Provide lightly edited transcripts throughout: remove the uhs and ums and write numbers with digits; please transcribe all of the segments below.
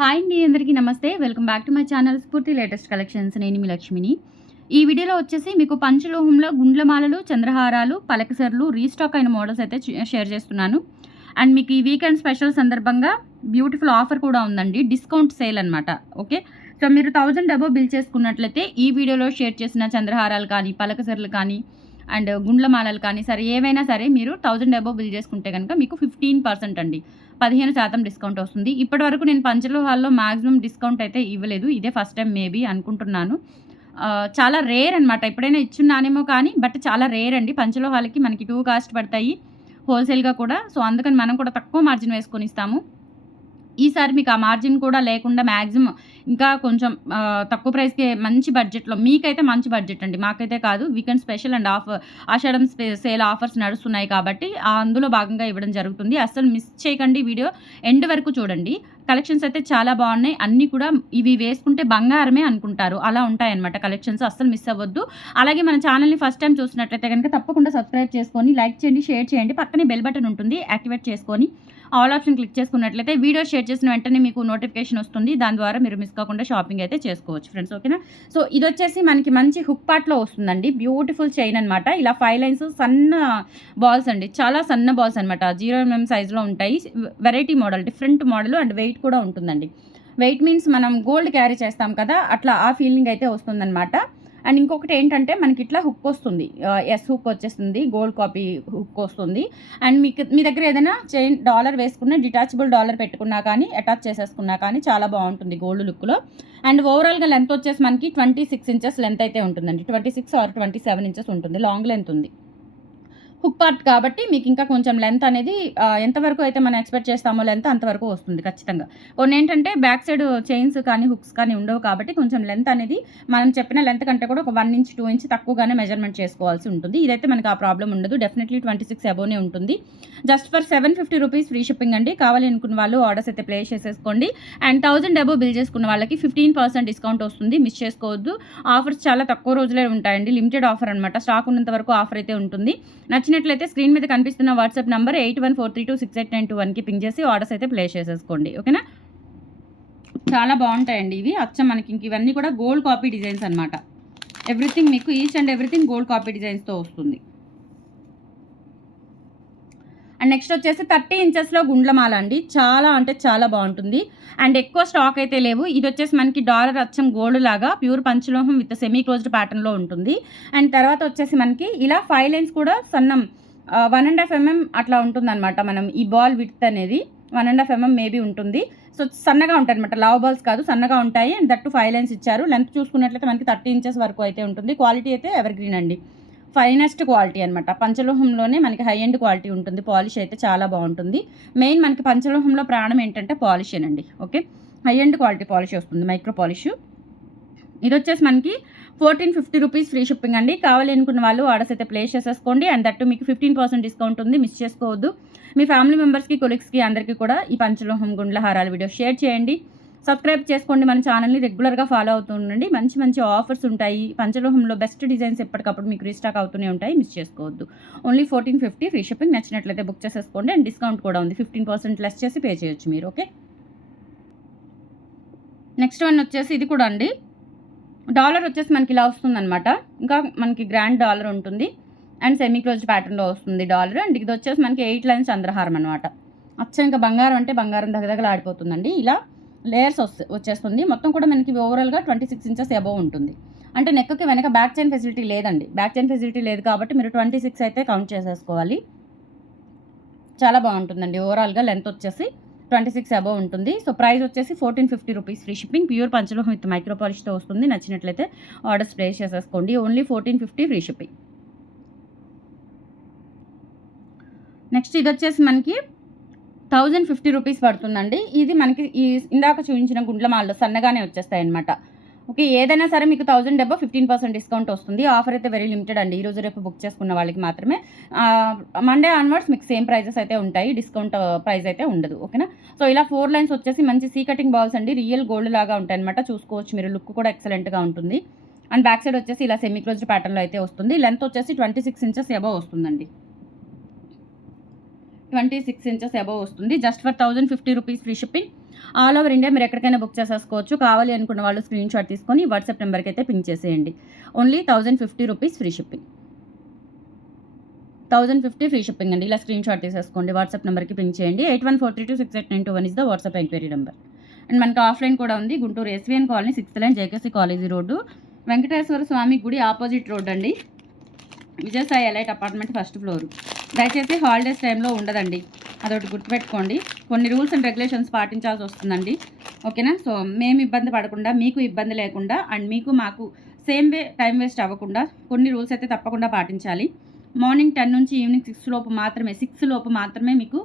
Hi అండి, అందరికీ నమస్తే. Welcome back to my channel స్ఫూర్తి లేటెస్ట్ కలెక్షన్స్. నేను మీ లక్ష్మిని. ఈ వీడియోలో వచ్చేసి మీకు పంచలోహంలో గుండ్లమాలలు, చంద్రహారాలు, పలకసర్లు రీస్టాక్ అయిన మోడల్స్ అయితే షేర్ చేస్తున్నాను. అండ్ మీకు ఈ వీకెండ్ స్పెషల్ సందర్భంగా బ్యూటిఫుల్ ఆఫర్ కూడా ఉందండి. డిస్కౌంట్ సేల్ అనమాట. ఓకే, సో మీరు 1000 అబోవ్ బిల్ చేసుకున్నట్లయితే ఈ వీడియోలో షేర్ చేసిన చంద్రహారాలు కానీ, పలకసర్లు కానీ అండ్ గుండ్లమాలలు కానీ సరే ఏవైనా సరే మీరు 1000 అబోవ్ బిల్ చేసుకుంటే కనుక మీకు 15% అండి, 15% డిస్కౌంట్ వస్తుంది. ఇప్పటి వరకు నేను పంచలోహాల్లో మ్యాక్సిమం డిస్కౌంట్ అయితే ఇవ్వలేదు. ఇదే ఫస్ట్ టైం మేబీ అనుకుంటున్నాను. చాలా రేర్ అనమాట. ఎప్పుడైనా ఇచ్చున్నానేమో కానీ బట్ చాలా రేర్ అండి. పంచలోహాలకి మనకి 2 కాస్ట్ పడతాయి హోల్సేల్గా కూడా. సో అందుకని మనం కూడా తక్కువ మార్జిన్ వేసుకొని ఇస్తాము. ఈసారి మీకు ఆ మార్జిన్ కూడా లేకుండా మ్యాక్సిమం ఇంకా కొంచెం తక్కువ ప్రైస్‌కే మంచి బడ్జెట్‌లో మీకైతే మంచి బడ్జెట్ అండి. మాకైతే కాదు. Weekend special and Ashadham sale offers నడుస్తున్నాయి కాబట్టి అందులో భాగంగా ఇవ్వడం జరుగుతుంది. అస్సలు మిస్ చేయకండి. వీడియో ఎండ్ వరకు చూడండి. కలెక్షన్స్ అయితే చాలా బాగున్నాయి. అన్నీ కూడా ఇవి వేసుకుంటే బంగారమే అనుకుంటారు. అలా ఉంటాయన్నమాట కలెక్షన్స్. అస్సలు మిస్ అవ్వద్దు. అలాగే మన ఛానల్‌ని ఫస్ట్ టైం చూసినట్లయితే కనుక తప్పకుండా సబ్స్క్రైబ్ చేసుకొని లైక్ చేయండి, షేర్ చేయండి. పక్కనే బెల్ బటన్ ఉంటుంది. యాక్టివేట్ చేసుకొని ఆల్ ఆప్షన్ క్లిక్ చేసుకున్నట్లయితే వీడియో షేర్ చేసిన వెంటనే మీకు నోటిఫికేషన్ వస్తుంది. దాని ద్వారా మీరు మిస్ కాకుండా షాపింగ్ అయితే చేసుకోవచ్చు ఫ్రెండ్స్. ఓకేనా? సో ఇది వచ్చేసి మనకి మంచి హుక్ పార్ట్లో వస్తుందండి. బ్యూటిఫుల్ చైన్ అనమాట. ఇలా 5 లైన్స్ సన్న బాల్స్ అండి. చాలా సన్న బాల్స్ అనమాట. 0mm సైజులో ఉంటాయి. Variety model, different model and weight కూడా ఉంటుందండి. వెయిట్ మీన్స్ మనం గోల్డ్ క్యారీ చేస్తాం కదా, అట్లా ఆ ఫీలింగ్ అయితే వస్తుందన్నమాట. అండ్ ఇంకొకటి ఏంటంటే మనకి ఇట్లా హుక్ వస్తుంది. ఎస్ హుక్ వచ్చేస్తుంది. గోల్డ్ కాపీ హుక్ వస్తుంది. అండ్ మీ దగ్గర ఏదైనా చైన్ డాలర్ వేసుకున్న డిటాచబుల్ డాలర్ పెట్టుకున్నా కానీ అటాచ్ చేసేసుకున్నా కానీ చాలా బాగుంటుంది గోల్డ్ లుక్లో. అండ్ ఓవరాల్గా లెంత్ వచ్చేసి మనకి 26 ఇంచెస్ లెంత్ అయితే ఉంటుందండి. 26 ఆర్ 27 ఇంచెస్ ఉంటుంది. లాంగ్ లెంత్ ఉంది. హుక్ పార్ట్ కాబట్టి మీకు ఇంకా కొంచెం లెంత్ అనేది ఎంతవరకు అయితే మనం ఎక్స్పెక్ట్ చేస్తామో లెంత్ అంతవరకు వస్తుంది ఖచ్చితంగా. కొన్ని ఏంటంటే బ్యాక్ సైడ్ చైన్స్ కానీ హుక్స్ కానీ ఉండవు కాబట్టి కొంచెం లెంత్ అనేది మనం చెప్పిన లెంత్ కంటే కూడా ఒక 1 ఇంచ్ 2 ఇంచ్ తక్కువగానే మెజర్మెంట్ చేసుకోవాల్సి ఉంటుంది. ఇదైతే మనకి ఆ ప్రాబ్లం ఉండదు. డెఫినెట్లీ 26 అబోనే ఉంటుంది. Just for 750 rupees free shipping అండి. కావాలి అనుకున్న వాళ్ళు ఆర్డర్స్ అయితే ప్లేస్ చేసేసుకోండి. అండ్ 1000 అబోవ్ బిల్ చేసుకున్న వాళ్ళకి 15% డిస్కౌంట్ వస్తుంది. మిస్ చేసుకోవద్దు. ఆఫర్స్ చాలా తక్కువ రోజులే ఉంటాయండి. లిమిటెడ్ ఆఫర్ అనమాట. స్టాక్ ఉన్నంత వరకు ఆఫర్ అయితే ఉంటుంది. నచ్చినట్లయితే స్క్రీన్ మీద కనిపిస్తున్న వాట్సాప్ నంబర్ 8143268921కి పింగ్ చేసి ఆర్డర్స్ అయితే ప్లేస్ చేసేసుకోండి. ఓకేనా? చాలా బాగుంటాయండి ఇవి. అచ్చం మనకి ఇంక ఇవన్నీ కూడా గోల్డ్ కాపీ డిజైన్స్ అనమాట. ఎవ్రీథింగ్ మీకు each and everything gold copy డిజైన్స్తో వస్తుంది. అండ్ నెక్స్ట్ వచ్చేసి 30 ఇంచెస్లో గుండ్లమాల అండి. చాలా అంటే చాలా బాగుంటుంది. అండ్ ఎక్కువ స్టాక్ అయితే లేవు. ఇది వచ్చేసి మనకి డాలర్ అచ్చం గోల్డ్ లాగా ప్యూర్ పంచలోహం విత్ సెమీ క్లోజ్డ్ ప్యాటర్న్లో ఉంటుంది. అండ్ తర్వాత వచ్చేసి మనకి ఇలా 5 లైన్స్ కూడా సన్నం 1.5 mm అట్లా ఉంటుందన్నమాట. మనం ఈ బాల్ విడ్త్ అనేది 1.5 mm మేబీ ఉంటుంది. సో సన్నగా ఉంటాయి అనమాట. లావ్ బాల్స్ కాదు, సన్నగా ఉంటాయి. అండ్ దట్టు 5 లైన్స్ ఇచ్చారు. లెంత్ చూసుకున్నట్లయితే మనకి 30 ఇంచెస్ వరకు అయితే ఉంటుంది. క్వాలిటీ అయితే ఎవర్ గ్రీన్ అండి. ఫైనెస్ట్ క్వాలిటీ అనమాట. పంచలోహంలోనే మనకి హై ఎండ్ క్వాలిటీ ఉంటుంది. పాలిష్ అయితే చాలా బాగుంటుంది. మెయిన్ మనకి పంచలోహంలో ప్రాణం ఏంటంటే పాలిషేనండి. Okay, high end quality polish వస్తుంది, మైక్రో పాలిష్. ఇది వచ్చేసి మనకి 1450 రూపీస్ ఫ్రీ షిప్పింగ్ అండి. కావాలి అనుకున్న వాళ్ళు ఆర్డర్స్ అయితే ప్లేస్ చేసేసుకోండి. అండ్ దట్టు మీకు 15% డిస్కౌంట్ ఉంది. మిస్ చేసుకోవద్దు. మీ ఫ్యామిలీ మెంబర్స్కి, కొలీగ్స్కి అందరికీ కూడా ఈ పంచలోహం గుండ్ల హారాల వీడియో షేర్ చేయండి. సబ్స్క్రైబ్ చేసుకోండి. మన ఛానల్ని రెగ్యులర్గా ఫాలో అవుతూ ఉండండి. మంచి మంచి ఆఫర్స్ ఉంటాయి. పంచలోహంలో బెస్ట్ డిజైన్స్ ఎప్పటికప్పుడు మీకు రీస్టాక్ అవుతూనే ఉంటాయి. మిస్ చేసుకోవద్దు. Only 1450 free shipping. నచ్చినట్లయితే బుక్ చేసేసుకోండి. అండ్ డిస్కౌంట్ కూడా ఉంది. 15% లెస్ చేసి పే చేయొచ్చు మీరు. ఓకే, నెక్స్ట్ వన్ వచ్చేసి ఇది కూడా అండి. డాలర్ వచ్చేసి మనకి ఇలా వస్తుందన్నమాట. ఇంకా మనకి గ్రాండ్ డాలర్ ఉంటుంది. అండ్ సెమీ క్లోజ్డ్ ప్యాటర్న్లో వస్తుంది డాలర్. అండ్ ఇది వచ్చేసి మనకి 8 లైన్స్ చంద్రహారం అనమాట. అచ్చం ఇంకా బంగారం అంటే బంగారం దగ్గరలాడిపోతుందండి. ఇలా లేయర్స్ వచ్చేస్తుంది. మొత్తం కూడా మనకి ఓవరాల్గా 26 ఇంచెస్ అబోవ్ ఉంటుంది. అంటే నెక్కి వెనక బ్యాక్ చైన్ ఫెసిలిటీ లేదండి. బ్యాక్ చైన్ ఫెసిలిటీ లేదు కాబట్టి మీరు 26 అయితే కౌంట్ చేసేసుకోవాలి. చాలా బాగుంటుందండి. ఓవరాల్గా లెంత్ వచ్చేసి 26 అబోవ్ ఉంటుంది. సో ప్రైస్ వచ్చేసి 1450 రూపీస్ ఫ్రీ షిప్పింగ్. ప్యూర్ పంచలోహం విత్ మైక్రో పాలిష్తో వస్తుంది. నచ్చినట్లయితే ఆర్డర్స్ ప్లేస్ చేసేసుకోండి. Only 1450 free shipping. నెక్స్ట్ ఇది వచ్చేసి మనకి 1050 రూపీస్ పడుతుందండి. ఇది మనకి ఈ ఇందాక చూపించిన గుండ్లమాలలో సన్నగానే వచ్చేస్తాయి అనమాట. ఓకే, ఏదైనా సరే మీకు 1000 అబోవ్ 15% డిస్కౌంట్ వస్తుంది. ఆఫర్ అయితే వెరీ లిమిటెడ్ అండి. ఈరోజు రేపు బుక్ చేసుకున్న వాళ్ళకి మాత్రమే. మండే ఆన్వర్డ్స్ మీకు సేమ్ ప్రైజెస్ అయితే ఉంటాయి. డిస్కౌంట్ ప్రైస్ అయితే ఉండదు. ఓకేనా? సో ఇలా 4 లైన్స్ వచ్చేసి మంచి సీ కటింగ్ బాల్స్ అండి. రియల్ గోల్డ్ లాగా ఉంటాయి అనమాట. చూసుకోవచ్చు మీరు. లుక్ కూడా ఎక్సలెంట్గా ఉంటుంది. అండ్ బ్యాక్ సైడ్ వచ్చేసి ఇలా సెమీ క్లోజ్డ్ ప్యాటర్న్లో అయితే వస్తుంది. లెంత్ వచ్చేసి 26 ఇంచెస్ అబోవ్ వస్తుందండి. 26 ఇంచెస్ అబోవ్ వస్తుంది. Just for 1050 rupees free shipping. All over India మీరు ఎక్కడికైనా బుక్ చేసేసుకోవచ్చు. కావాలి అనుకున్న వాళ్ళు స్క్రీన్ షాట్ తీసుకొని వాట్సాప్ నెంబర్కి అయితే పింక్ చేసేయండి. Only 1050 rupees free shipping. 1050 free shipping అండి. ఇలా స్క్రీన్ షాట్ తీసేసుకోండి. వాట్సాప్ నెంబర్కి పింక్ చేయండి. 8143268921 is the WhatsApp enquiry number. And మనకి ఆఫ్లైన్ కూడా ఉంది. Guntur SVN colony 6th line JKC college road, Venkateswara Swamy గుడి ఆపోజిట్ రోడ్ అండి. Vijayasai elite apartment 1st floor. దయచేసి హాలిడేస్ టైంలో ఉండదండి, అదొకటి గుర్తుపెట్టుకోండి. కొన్ని రూల్స్ అండ్ రెగ్యులేషన్స్ పాటించాల్సి వస్తుందండి. ఓకేనా? సో మేము ఇబ్బంది పడకుండా, మీకు ఇబ్బంది లేకుండా, అండ్ మీకు మాకు సేమ్ వే టైం వేస్ట్ అవ్వకుండా కొన్ని రూల్స్ అయితే తప్పకుండా పాటించాలి. మార్నింగ్ 10 నుంచి ఈవినింగ్ 6 లోపు మాత్రమే మీకు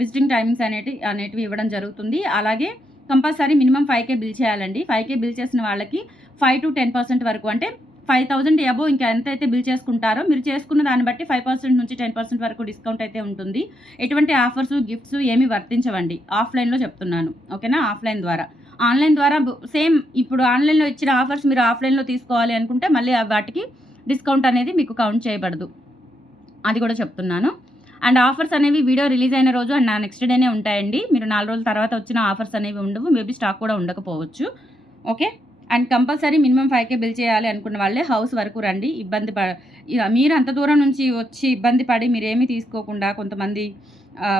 విజిటింగ్ టైమింగ్స్ అనేటివి ఇవ్వడం జరుగుతుంది. అలాగే కంపల్సరీ మినిమం 5K బిల్ చేయాలండి. 5K బిల్ చేసిన వాళ్ళకి 5 to 10% వరకు, అంటే 5000 అబోవ్ ఇంకా ఎంతైతే బిల్ చేసుకుంటారో మీరు చేసుకున్న దాన్ని బట్టి 5% నుంచి 10% వరకు డిస్కౌంట్ అయితే ఉంటుంది. ఎటువంటి ఆఫర్స్, గిఫ్ట్స్ ఏమీ వర్తించవండి. ఆఫ్లైన్లో చెప్తున్నాను. ఓకేనా? ఆఫ్లైన్ ద్వారా. ఆన్లైన్ ద్వారా సేమ్ ఇప్పుడు ఆన్లైన్లో ఇచ్చిన ఆఫర్స్ మీరు ఆఫ్లైన్లో తీసుకోవాలి అనుకుంటే మళ్ళీ వాటికి డిస్కౌంట్ అనేది మీకు కౌంట్ చేయబడదు. అది కూడా చెప్తున్నాను. అండ్ ఆఫర్స్ అనేవి వీడియో రిలీజ్ అయిన రోజు అండ్ నా నెక్స్ట్ డేనే ఉంటాయండి. మీరు 4 రోజుల తర్వాత వచ్చిన ఆఫర్స్ అనేవి ఉండవు. మేబీ స్టాక్ కూడా ఉండకపోవచ్చు. Okay? And compulsory minimum 5K bill చేయాలి అనుకున్న వాళ్ళే హౌస్ వరకు రండి. మీరు అంత దూరం నుంచి వచ్చి ఇబ్బంది పడి మీరేమీ తీసుకోకుండా కొంతమంది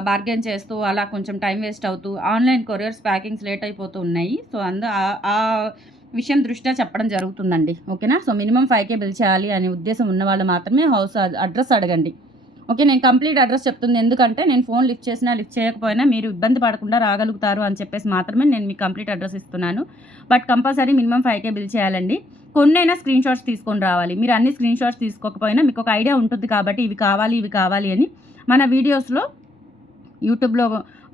బార్గెన్ చేస్తూ అలా కొంచెం టైం వేస్ట్ అవుతూ ఆన్లైన్ కొరియర్స్ ప్యాకింగ్స్ లేట్ అయిపోతూ ఉన్నాయి. సో ఆ విషయం దృష్ట్యా చెప్పడం జరుగుతుందండి. ఓకేనా? సో మినిమం 5K బిల్ చేయాలి అనే ఉద్దేశం ఉన్న వాళ్ళు మాత్రమే హౌస్ అడ్రస్ అడగండి. ఓకే? నేను కంప్లీట్ అడ్రస్ చెప్తుంది ఎందుకంటే నేను ఫోన్ లిఫ్ట్ చేసినా లిఫ్ట్ చేయకపోయినా మీరు ఇబ్బంది పడకుండా రాగలుగుతారు అని చెప్పేసి మాత్రమే నేను మీకు కంప్లీట్ అడ్రస్ ఇస్తున్నాను. But compulsory minimum 5K bill చేయాలండి. కొన్నైనా స్క్రీన్ షాట్స్ తీసుకొని రావాలి. మీరు అన్ని స్క్రీన్ షాట్స్ తీసుకోకపోయినా మీకు ఒక ఐడియా ఉంటుంది కాబట్టి ఇవి కావాలి అని మన వీడియోస్లో యూట్యూబ్లో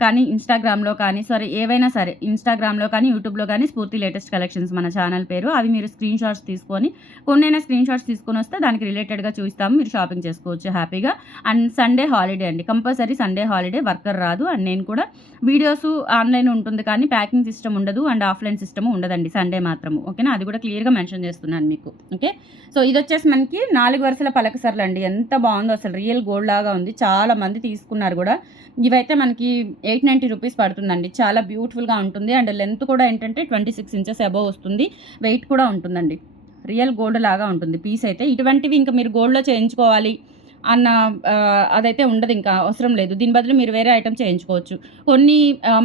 కానీ ఇన్స్టాగ్రామ్లో కానీ ఏవైనా సరే ఇన్స్టాగ్రామ్లో కానీ యూట్యూబ్లో కానీ స్ఫూర్తి లేటెస్ట్ కలెక్షన్స్ మన ఛానల్ పేరు. అవి మీరు స్క్రీన్ షాట్స్ తీసుకొని కొన్నైనా స్క్రీన్ షాట్స్ తీసుకొని వస్తే దానికి రిలేటెడ్గా చూస్తాము. మీరు షాపింగ్ చేసుకోవచ్చు హ్యాపీగా. అండ్ సండే హాలిడే అండి, కంపల్సరీ సండే హాలిడే, వర్కర్ రాదు. అండ్ నేను కూడా వీడియోస్ ఆన్లైన్ ఉంటుంది కానీ ప్యాకింగ్ సిస్టమ్ ఉండదు అండ్ ఆఫ్లైన్ సిస్టమ్ ఉండదండి, సండే మాత్రము. ఓకేనా? అది కూడా క్లియర్గా మెన్షన్ చేస్తున్నాను మీకు. ఓకే? సో ఇది వచ్చేసి మనకి 4 వరుసల పలకసర్లు అండి. ఎంత బాగుందో అసలు, రియల్ గోల్డ్ లాగా ఉంది. చాలా మంది తీసుకున్నారు కూడా. ఇవైతే మనకి 890 రూపీస్ పడుతుందండి. చాలా బ్యూటిఫుల్గా ఉంటుంది. అండ్ లెంత్ కూడా ఏంటంటే 26 ఇంచెస్ అబోవ్ వస్తుంది. వెయిట్ కూడా ఉంటుందండి. రియల్ గోల్డ్ లాగా ఉంటుంది పీస్ అయితే. ఇటువంటివి ఇంకా మీరు గోల్డ్లో చేయించుకోవాలి అన్న అదైతే ఉండదు, ఇంకా అవసరం లేదు. దీని బదులు మీరు వేరే ఐటమ్ చేయించుకోవచ్చు. కొన్ని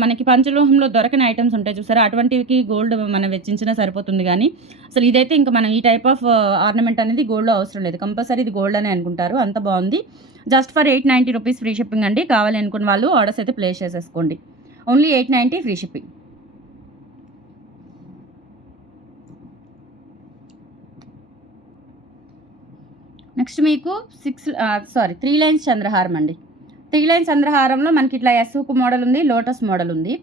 మనకి పంచలోహంలో దొరకని ఐటమ్స్ ఉంటాయి చూసారా, అటువంటివి గోల్డ్ మనం వెచ్చించినా సరిపోతుంది. కానీ అసలు ఇదైతే ఇంకా మనం ఈ టైప్ ఆఫ్ ఆర్నమెంట్ అనేది గోల్డ్లో అవసరం లేదు. కంపల్సరీ ఇది గోల్డ్ అనే అనుకుంటారు. అంత బాగుంది. Just for 890 rupees free shipping అండి. కావాలి అనుకున్న వాళ్ళు ఆర్డర్స్ అయితే ప్లేస్ చేసేసుకోండి. Only 890 free shipping. నెక్స్ట్ మీకు 3 లైన్స్ చంద్రహారం అండి. 3 లైన్స్ చంద్రహారంలో మనకి ఇట్లా ఎస్ హుక్ మోడల్ ఉంది, లోటస్ మోడల్ ఉంది.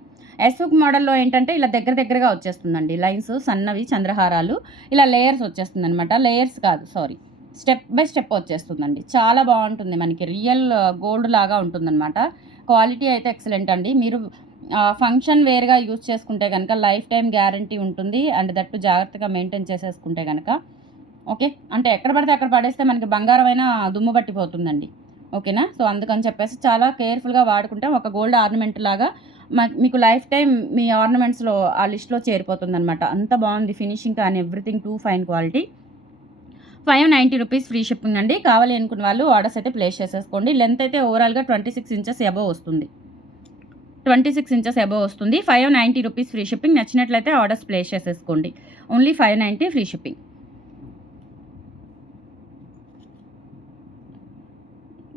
ఎస్ హుక్ మోడల్లో ఏంటంటే ఇలా దగ్గరగా వచ్చేస్తుందండి లైన్స్, సన్నవి చంద్రహారాలు. ఇలా లేయర్స్ వచ్చేస్తుంది అనమాట. లేయర్స్ కాదు, స్టెప్ బై స్టెప్ వచ్చేస్తుందండి. చాలా బాగుంటుంది. మనకి రియల్ గోల్డ్ లాగా ఉంటుందన్నమాట. క్వాలిటీ అయితే ఎక్సలెంట్ అండి. మీరు ఫంక్షన్ వేర్గా యూజ్ చేసుకుంటే కనుక లైఫ్ టైం గ్యారంటీ ఉంటుంది. అండ్ దట్టు జాగ్రత్తగా మెయింటైన్ చేసేసుకుంటే కనుక ఓకే. అంటే ఎక్కడ పడితే అక్కడ పడేస్తే మనకి బంగారమైన దుమ్ము పట్టిపోతుందండి. ఓకేనా? సో అందుకని చెప్పేసి చాలా కేర్ఫుల్గా వాడుకుంటే ఒక గోల్డ్ ఆర్నమెంట్ లాగా మీకు లైఫ్ టైం మీ ఆర్నమెంట్స్లో ఆ లిస్ట్లో చేరిపోతుందన్నమాట. అంత బాగుంది ఫినిషింగ్ కానీ everything two fine quality. 590 rupees free shipping అండి. కావాలి అనుకున్న వాళ్ళు ఆర్డర్స్ అయితే ప్లేస్ చేసేసుకోండి. లెంత్ అయితే ఓవరాల్గా 26 ఇంచెస్ అబోవ్ వస్తుంది. 26 ఇంచెస్ అబోవ్ వస్తుంది. 590 రూపీస్ ఫ్రీ షిప్పింగ్. నచ్చినట్లయితే ఆర్డర్స్ ప్లేస్ చేసేసుకోండి. Only 590 free shipping.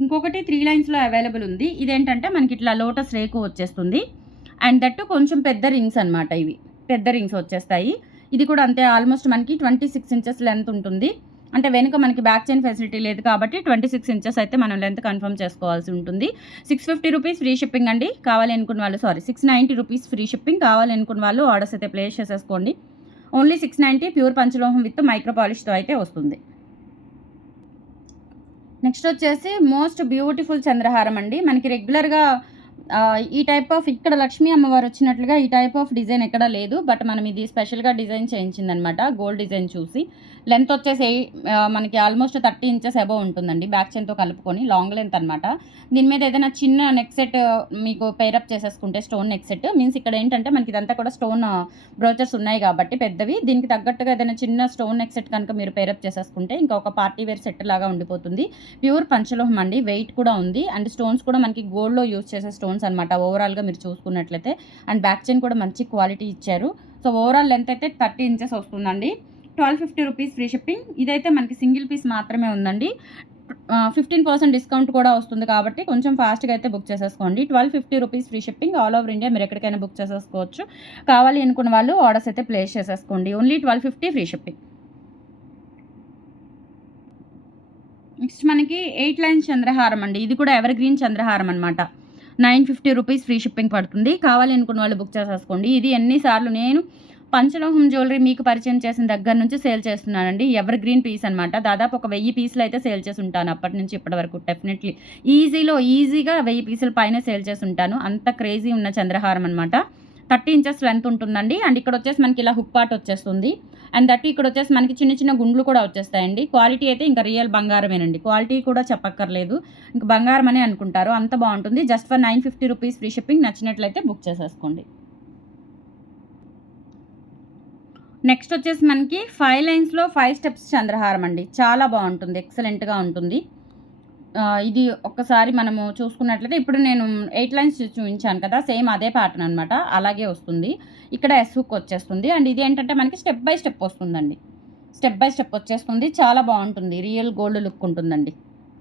ఇంకొకటి 3 లైన్స్లో అవైలబుల్ ఉంది. ఇదేంటంటే మనకి ఇట్లా లోటస్ రేకు వచ్చేస్తుంది. అండ్ దట్టు కొంచెం పెద్ద రింగ్స్ అనమాట. ఇవి పెద్ద రింగ్స్ వచ్చేస్తాయి. ఇది కూడా అంతే, ఆల్మోస్ట్ మనకి 26 ఇంచెస్ లెంత్ ఉంటుంది. అంటే వెనుక మనకి బ్యాక్ చైన్ ఫెసిలిటీ లేదు కాబట్టి 26 ఇంచెస్ అయితే మనం లెంత్ కన్ఫర్మ్ చేసుకోవాల్సి ఉంటుంది. 650 రూపీస్ ఫ్రీ షిప్పింగ్ అండి. కావాలి అనుకున్న వాళ్ళు 690 రూపీస్ ఫ్రీ షిప్పింగ్. కావాలి అనుకున్న వాళ్ళు ఆర్డర్స్ అయితే ప్లేస్ చేసేసుకోండి. ఓన్లీ 690 ప్యూర్ పంచలోహం విత్ మైక్రో పాలిష్తో అయితే వస్తుంది. నెక్స్ట్ వచ్చేసి మోస్ట్ బ్యూటిఫుల్ చంద్రహారం అండి. మనకి రెగ్యులర్గా ఈ టైప్ ఆఫ్ ఇక్కడ లక్ష్మీ అమ్మవారు వచ్చినట్లుగా ఈ టైప్ ఆఫ్ డిజైన్ ఎక్కడ లేదు. బట్ మనం ఇది స్పెషల్గా డిజైన్ చేయించిందనమాట గోల్డ్ డిజైన్ చూసి. లెంత్ వచ్చేసి మనకి ఆల్మోస్ట్ 30 ఇంచెస్ అబవ్ ఉంటుందండి, బ్యాక్ చైన్తో కలుపుకొని లాంగ్ లెంత్ అనమాట. దీని మీద ఏదైనా చిన్న నెక్ సెట్ మీకు పేరప్ చేసేసుకుంటే, స్టోన్ నెక్ సెట్ మీన్స్ ఇక్కడ ఏంటంటే మనకి ఇదంతా కూడా స్టోన్ బ్రోచర్స్ ఉన్నాయి కాబట్టి పెద్దవి, దీనికి తగ్గట్టుగా ఏదైనా చిన్న స్టోన్ నెక్ సెట్ కనుక మీరు పేరప్ చేసేసుకుంటే ఇంకా ఒక పార్టీ వేర్ సెట్ లాగా ఉండిపోతుంది. ప్యూర్ పంచలోహం అండి, వెయిట్ కూడా ఉంది. అండ్ స్టోన్స్ కూడా మనకి గోల్డ్లో యూజ్ చేసే స్టోన్స్ అనమాట ఓవరాల్గా మీరు చూసుకున్నట్లయితే. అండ్ బ్యాక్ చైన్ కూడా మంచి క్వాలిటీ ఇచ్చారు. సో ఓవరాల్ లెంత్ అయితే 30 ఇంచెస్ వస్తుందండి. 1250 రూపీస్ ఫ్రీ షిప్పింగ్. ఇదైతే మనకి సింగిల్ పీస్ మాత్రమే ఉందండి. 15% డిస్కౌంట్ కూడా వస్తుంది కాబట్టి కొంచెం ఫాస్ట్గా అయితే బుక్ చేసేసుకోండి. 1250 rupees free shipping. All over India మీరు ఎక్కడికైనా బుక్ చేసేసుకోవచ్చు. కావాలి అనుకున్న వాళ్ళు ఆర్డర్స్ అయితే ప్లేస్ చేసేసుకోండి. Only 1250 free shipping. నెక్స్ట్ మనకి 8 లైన్స్ చంద్రహారం అండి. ఇది కూడా ఎవర్ గ్రీన్ చంద్రహారం అనమాట. 950 రూపీస్ ఫ్రీ షిప్పింగ్ పడుతుంది. కావాలి అనుకున్న వాళ్ళు బుక్ చేసేసుకోండి. ఇది ఎన్నిసార్లు నేను పంచలోహం జ్యువెలరీ మీకు పరిచయం చేసిన దగ్గర నుంచి సేల్ చేస్తున్నానండి. ఎవర్ గ్రీన్ పీస్ అనమాట. దాదాపు ఒక 1000 పీసులు అయితే సేల్ చేసి ఉంటాను అప్పటి నుంచి ఇప్పటి వరకు. డెఫినెట్లీ ఈజీగా 1000 పీసుల పైన సేల్ చేసి ఉంటాను. అంత క్రేజీ ఉన్న చంద్రహారం అనమాట. 30 ఇంచెస్ లెంత్ ఉంటుందండి. అండ్ ఇక్కడ వచ్చేసి మనకి ఇలా హుక్ పార్ట్ వచ్చేస్తుంది. అండ్ దట్ ఇక్కడ వచ్చేసి మనకి చిన్న చిన్న గుండ్లు కూడా వచ్చేస్తాయండి. క్వాలిటీ అయితే ఇంకా రియల్ బంగారమేనండి. క్వాలిటీ కూడా చెప్పక్కర్లేదు, ఇంకా బంగారం అనే అనుకుంటారు, అంత బాగుంటుంది. Just for 950 rupees free shipping. నచ్చినట్లయితే బుక్ చేసేసుకోండి. నెక్స్ట్ వచ్చేసి మనకి 5 లైన్స్లో 5 స్టెప్స్ చంద్రహారం అండి. చాలా బాగుంటుంది, ఎక్సలెంట్గా ఉంటుంది. ఇది ఒక్కసారి మనము చూసుకున్నట్లయితే ఇప్పుడు నేను 8 లైన్స్ చూపించాను కదా, సేమ్ అదే ప్యాటర్న్ అనమాట. అలాగే వస్తుంది. ఇక్కడ ఎస్ హుక్ వచ్చేస్తుంది. అండ్ ఇది ఏంటంటే మనకి స్టెప్ బై స్టెప్ వస్తుందండి. స్టెప్ బై స్టెప్ వచ్చేస్తుంది. చాలా బాగుంటుంది, రియల్ గోల్డ్ లుక్ ఉంటుందండి.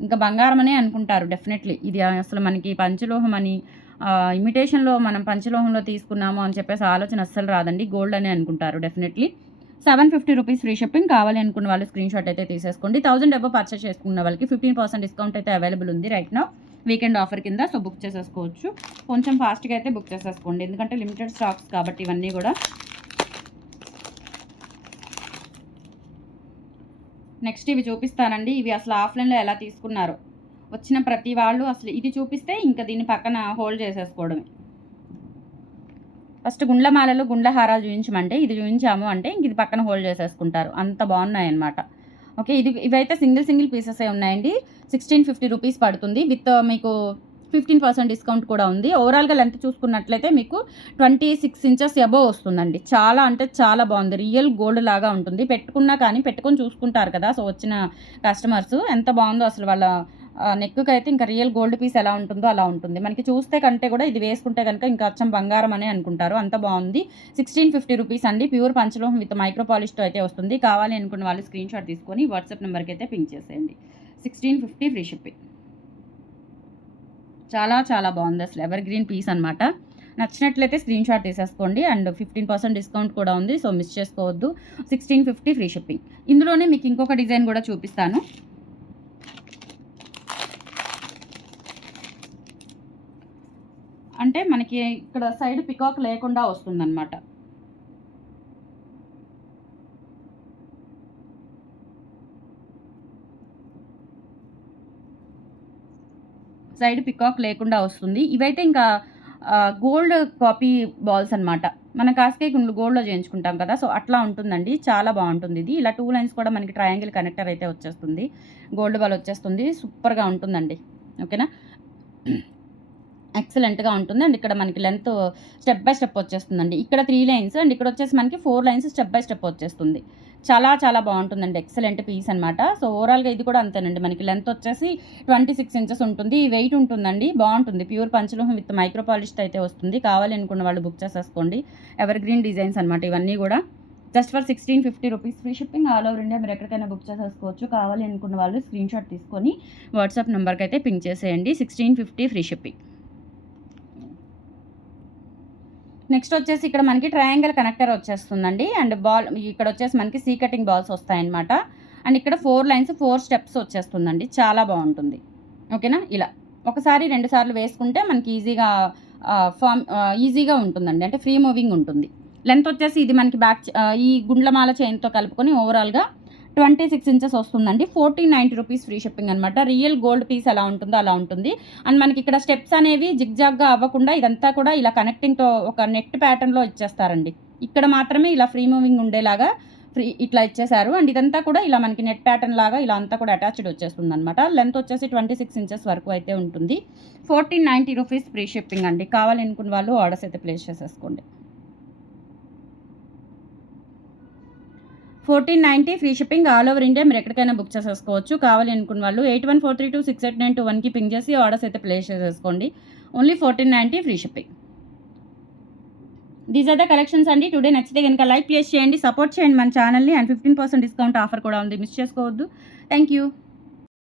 ఇంకా బంగారం అనే అనుకుంటారు డెఫినెట్లీ. ఇది అసలు మనకి పంచలోహం అని ఇమిటేషన్లో మనం పంచలోహంలో తీసుకున్నాము అని చెప్పేసి ఆలోచన అస్సలు రాదండి. గోల్డ్ అనే అనుకుంటారు డెఫినెట్లీ. 750 rupees free shipping. కావాలి అనుకున్న వాళ్ళు స్క్రీన్ షాట్ అయితే తీసేసుకోండి. 1000 అబవ్ పర్చేస్ చేసుకున్న వాళ్ళకి 15% డిస్కౌంట్ అయితే అవైలబుల్ ఉంది రైట్ నౌ, వీకెండ్ ఆఫర్ కింద. సో బుక్ చేసేసుకోవచ్చు. కొంచెం ఫాస్ట్గా అయితే బుక్ చేసేసుకోండి, ఎందుకంటే లిమిటెడ్ స్టాక్స్ కాబట్టి ఇవన్నీ కూడా. నెక్స్ట్ ఇవి చూపిస్తానండి. ఇవి అసలు ఆఫ్లైన్లో ఎలా తీసుకున్నారు, వచ్చిన ప్రతి వాళ్ళు అసలు ఇది చూపిస్తే ఇంకా దీన్ని పక్కన హోల్డ్ చేసేసుకోవడమే. ఫస్ట్ గుండ్లమాలలు గుండ్లహారాలు చూపించమంటే ఇది చూపించాము అంటే ఇంక ఇది పక్కన హోల్డ్ చేసేసుకుంటారు, అంత బాగున్నాయి అన్నమాట. ఓకే, ఇవైతే సింగిల్ పీసెసే ఉన్నాయండి. 1650 రూపీస్ పడుతుంది. విత్ మీకు 15% డిస్కౌంట్ కూడా ఉంది. ఓవరాల్గా లెంత్ చూసుకున్నట్లయితే మీకు 26 ఇంచెస్ అబోవ్ వస్తుందండి. చాలా అంటే చాలా బాగుంది, రియల్ గోల్డ్ లాగా ఉంటుంది. పెట్టుకున్నా కానీ పెట్టుకొని చూసుకుంటారు కదా, సో వచ్చిన కస్టమర్స్ ఎంత బాగుందో అసలు. వాళ్ళ నెక్కి అయితే ఇంకా రియల్ గోల్డ్ పీస్ ఎలా ఉంటుందో అలా ఉంటుంది. మనకి చూస్తే కంటే కూడా ఇది వేసుకుంటే కనుక ఇంకా అచ్చం బంగారం అనే అనుకుంటారు, అంత బాగుంది. 1650 రూపీస్ అండి. ప్యూర్ పంచలోహం విత్ మైక్రో పాలిష్తో అయితే వస్తుంది. కావాలి అనుకున్న వాళ్ళు స్క్రీన్ షాట్ తీసుకొని వాట్సాప్ నెంబర్కి అయితే పింక్ చేసేయండి. 1650 ఫ్రీ షిప్పింగ్. చాలా బాగుంది అసలు, ఎవర్ గ్రీన్ పీస్ అనమాట. నచ్చినట్లయితే స్క్రీన్ షాట్ తీసేసుకోండి. అండ్ 15% డిస్కౌంట్ కూడా ఉంది, సో మిస్ చేసుకోవద్దు. 1650 ఫ్రీ షిప్పింగ్. ఇందులోనే మీకు ఇంకొక డిజైన్ కూడా చూపిస్తాను. అంటే మనకి ఇక్కడ సైడ్ పికాక్ లేకుండా వస్తుందన్నమాట. సైడ్ పికాక్ లేకుండా వస్తుంది. ఇవైతే ఇంకా గోల్డ్ కాపీ బాల్స్ అనమాట. మనం కాస్కే గోల్డ్లో చేయించుకుంటాం కదా, సో అట్లా ఉంటుందండి. చాలా బాగుంటుంది ఇది. ఇలా 2 లైన్స్ కూడా మనకి ట్రయాంగిల్ కనెక్టర్ అయితే వచ్చేస్తుంది, గోల్డ్ బాల్ వచ్చేస్తుంది. సూపర్గా ఉంటుందండి. ఓకేనా, ఎక్సలెంట్గా ఉంటుంది. అండ్ ఇక్కడ మనకి లెంత్ స్టెప్ బై స్టెప్ వచ్చేస్తుందండి. ఇక్కడ 3 లైన్స్ అండ్ ఇక్కడ వచ్చేసి మనకి 4 లైన్స్ స్టెప్ బై స్టెప్ వచ్చేస్తుంది. చాలా బాగుంటుందండి, ఎక్సలెంట్ పీస్ అనమాట. సో ఓవరాల్గా ఇది కూడా అంతేనండి. మనకి లెంత్ వచ్చేసి 26 ఇంచెస్ ఉంటుంది. వెయిట్ ఉంటుందండి, బాగుంటుంది. ప్యూర్ పంచలోహం విత్ మైక్రో పాలిష్తో అయితే వస్తుంది. కావాలి అనుకున్న వాళ్ళు బుక్ చేసేసుకోండి. ఎవర్ గ్రీన్ డిజైన్స్ అనమాట ఇవన్నీ కూడా. Just for 1650 rupees free shipping. All over India మీరు ఎక్కడికైనా బుక్ చేసేసుకోవచ్చు. కావాలి అనుకున్న వాళ్ళు స్క్రీన్ షాట్ తీసుకొని వాట్సాప్ నెంబర్కి అయితే పింక్ చేసేయండి. 1650 ఫ్రీ షిప్పింగ్. నెక్స్ట్ వచ్చేసి ఇక్కడ మనకి ట్రయాంగిల్ కనెక్టర్ వచ్చేస్తుందండి. అండ్ బాల్ ఇక్కడ వచ్చేసి మనకి సీ కటింగ్ బాల్స్ వస్తాయన్నమాట. అండ్ ఇక్కడ 4 లైన్స్ 4 స్టెప్స్ వచ్చేస్తుందండి. చాలా బాగుంటుంది. ఓకేనా, ఇలా ఒకసారి 2 సార్లు వేసుకుంటే మనకి ఈజీగా ఉంటుందండి. అంటే ఫ్రీ మూవింగ్ ఉంటుంది. లెంత్ వచ్చేసి ఇది మనకి బ్యాక్ ఈ గుండ్లమాల చైన్తో కలుపుకొని ఓవరాల్గా 26 ఇంచెస్ వస్తుందండి. 1490 రూపీస్ ఫ్రీ షిప్పింగ్ అనమాట. రియల్ గోల్డ్ పీస్ ఎలా ఉంటుందో అలా ఉంటుంది. అండ్ మనకి ఇక్కడ స్టెప్స్ అనేవి జిగ్జాగ్గా అవ్వకుండా ఇదంతా కూడా ఇలా కనెక్టింగ్తో ఒక నెట్ ప్యాటర్న్లో ఇచ్చేస్తారండి. ఇక్కడ మాత్రమే ఇలా ఫ్రీ మూవింగ్ ఉండేలాగా ఇట్లా ఇచ్చేసారు. అండ్ ఇదంతా కూడా ఇలా మనకి నెట్ ప్యాటర్న్ లాగా ఇలా అంతా కూడా అటాచ్డ్ వచ్చేస్తుంది అనమాట. లెంత్ వచ్చేసి 26 ఇంచెస్ వరకు అయితే ఉంటుంది. 1490 రూపీస్ ఫ్రీ షిప్పింగ్ అండి. కావాలనుకున్న వాళ్ళు ఆర్డర్స్ అయితే ప్లేస్ చేసేసుకోండి. 1490 free shipping all over India. మీరు ఎక్కడికైనా బుక్ చేసేసుకోవచ్చు. కావాలి అనుకున్న వాళ్ళు 8143268921కి పింగ్ చేసి ఆర్డర్స్ అయితే ప్లేస్ చేసేసుకోండి. Only 1490 free shipping. These are the collections అండి. టుడే నచ్చితే కనుక లైక్ ప్లేస్ చేయండి, సపోర్ట్ చేయండి మన ఛానల్ని. అండ్ 15% డిస్కౌంట్ ఆఫర్ కూడా ఉంది, మిస్ చేసుకోవద్దు. Thank you.